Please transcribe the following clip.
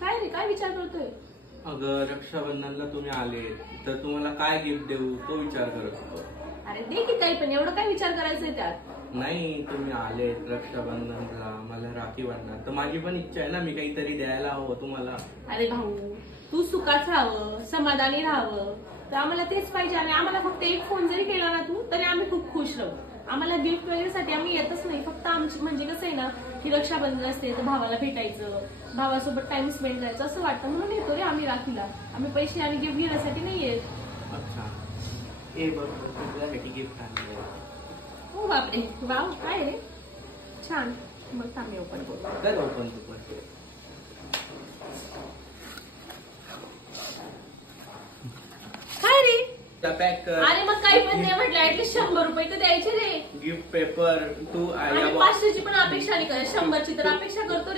काय रे, काय विचार करतोय? अगं रक्षाबंधनला तुम्ही आले तर तुम्हाला काय गिफ्ट देऊ तो विचार करत होतो. अरे दे की काही, पण एवढं काय विचार करायचंय त्यात? नाही, तुम्ही आले रक्षाबंधनला मला राखी बांधणार तर माझी पण इच्छा आहे ना, मी काहीतरी द्यायला हवं तुम्हाला. अरे भाऊ, तू सुखात राहावं, समाधानी राहावं, तर आम्हाला तेच पाहिजे. आणि आम्हाला फक्त एक फोन जरी केला ना तू, तरी आम्ही खूप खुश राहू. आम्हाला गिफ्ट वगैरे साठी आम्ही येतच नाही. फक्त आमची म्हणजे कसं आहे ना, की रक्षाबंधन असते तर भावाला भेटायचं, भावासोबत टाइम स्पेंड करायचं असं वाटतं, म्हणून येतो रे आम्ही राखीला. आम्ही पैसे आणि गिफ्ट घेण्यासाठी नाही येत. अच्छा, ए बघ तुझ्यासाठी गिफ्ट आणलं. हो बापरे, वाव, काय रे, छान. मग आम्ही ओपन करू. कर ओपन तू पण. काय रे? पॅक कर. अरे मग काही पण नाही म्हटलं, ऍटलीस्ट 100 रुपये तर द्यायचे रे. गिफ्ट पेपर तू 500ची पण अपेक्षा नाही करत, 100ची तर अपेक्षा करतो रे.